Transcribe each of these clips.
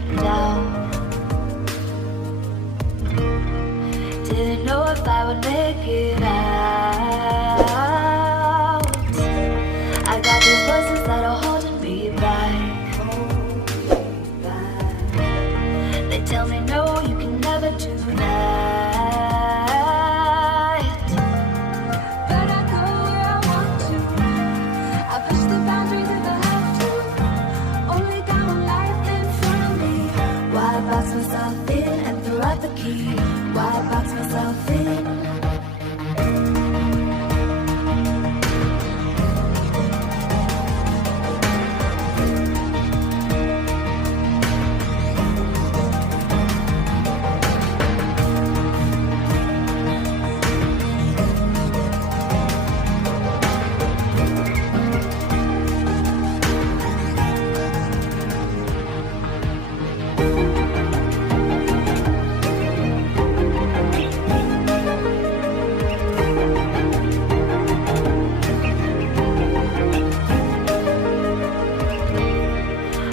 been down. Didn't know if I would make it out. I got these voices that are holding me back. They tell me no, you can never do that. But I go where I want to. I push the boundaries if I have to. Only got one life in front of me. Why box myself in and throw out the key? Why box myself in?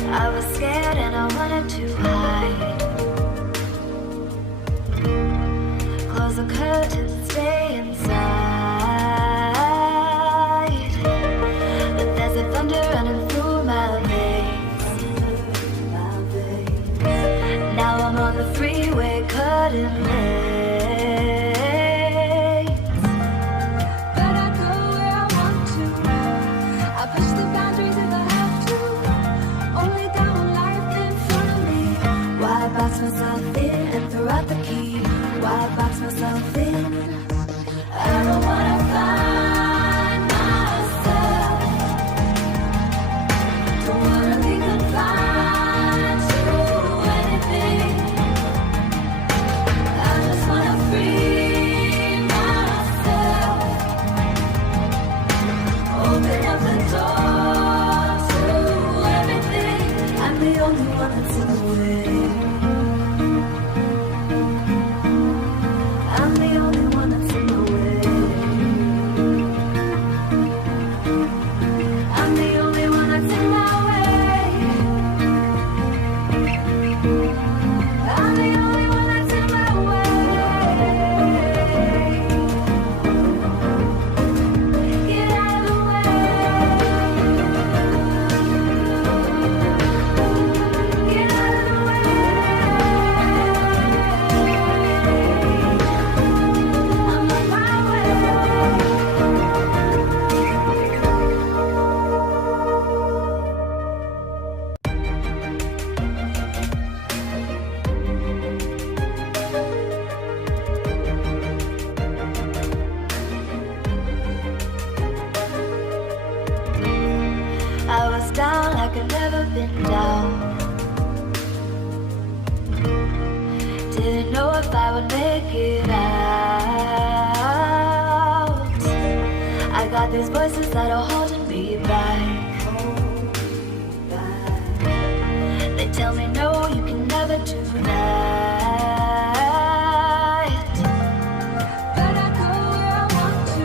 I was scared and I wanted to hide. Close the curtains, stay inside. But there's a thunder running through my veins. Now I'm on the freeway cutting lanes. But I go where I want to. I push the boundaries if I have to. Only got one life in front of me. Why box myself in and throw out the key? Why box myself in? I don't wanna find myself. Don't wanna be confined to anything. I just wanna free myself. Open up the door to everything. I'm the only one that's in the way. I'm the only one that's in the way. I'm the only one that's in my way. I'm the only one that's in my way. Get out of the way. Get out of the way. I'm on my way. I was down like I'd never been down. Didn't know if I would make it out. I got these voices that are holding me back. They tell me no, you can never do that. But I go where I want to.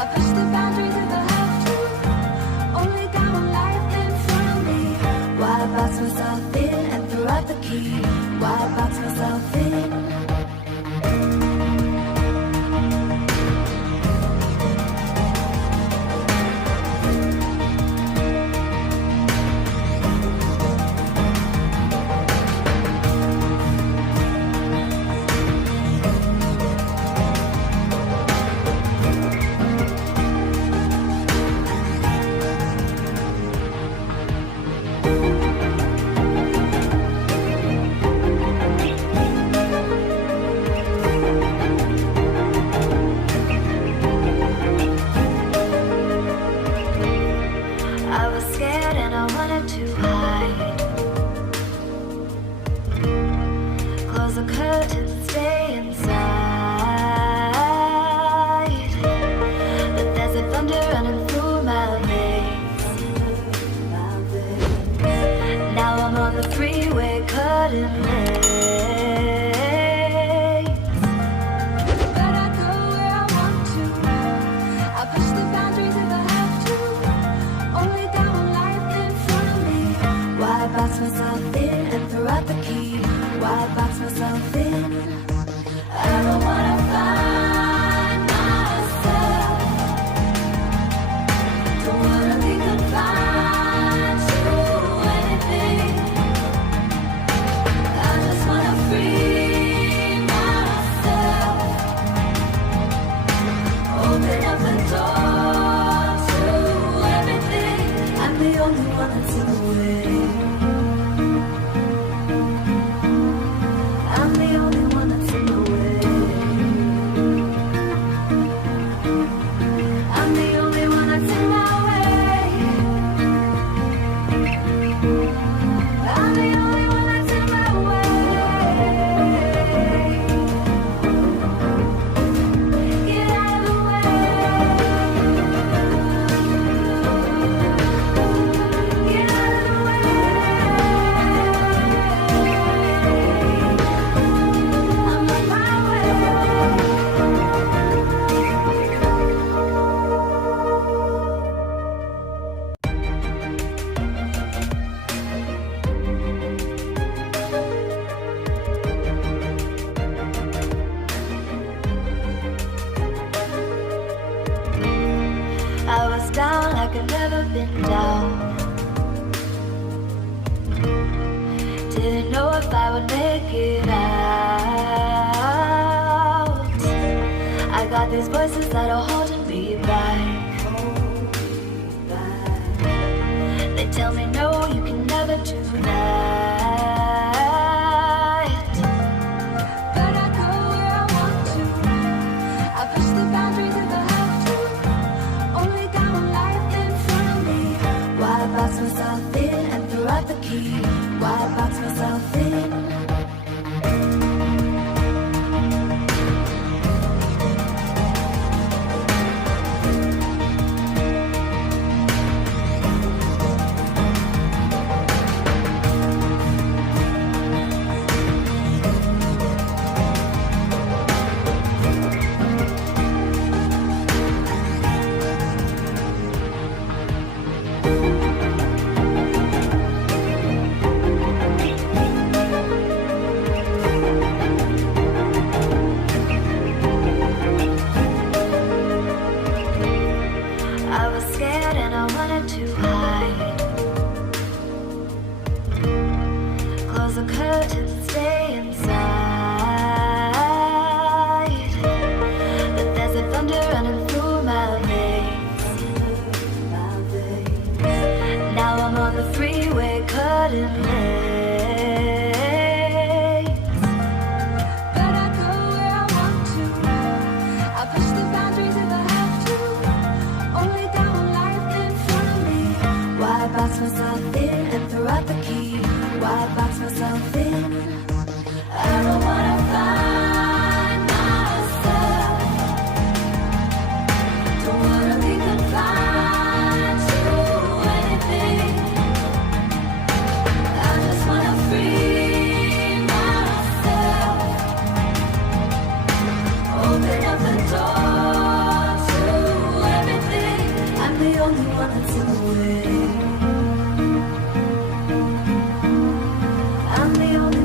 I push the boundaries if I have to. Only got one life in front of me. Why box myself in and throw out the key? Why box myself in? I was scared and I wanted to hide. Close the curtains, stay inside. But there's a thunder running through my veins. Now I'm on the freeway cutting lanes. But I go where I want to. I push the boundaries if I have to. Only got one life in front of me. Why box myself in and throw out the key. Why box myself in? I don't wanna find myself. Don't wanna be confined to anything. I just wanna free myself. Open up the door to everything. I'm the only one that's in the way. I'm the only one that's in the way. I'm the only one that's in my way. I'm the only one that's in my way. Get out of the way. Get out of the way. I'm on my way. I was down like I'd never been down. Didn't know if I would make it out. I got these voices that are holding me back. They tell me no, you can never do that. But I go where I want to. I push the boundaries if I have to. Only got one life in front of me. Why box myself in and throw out the key? Why box myself in? I was scared and I wanted to hide. Close the curtains, stay inside. But there's a thunder running through my veins. Now I'm on the freeway, cutting lanes. But I go where I want to. I push the boundaries if I have to. Only got one life in front of me. Why box myself in and throw out the key? Why box myself in? I don't wanna find myself. Don't wanna be confined to anything. I just wanna free myself. Open up the door to everything. I'm the only one that's in the way. I'm the only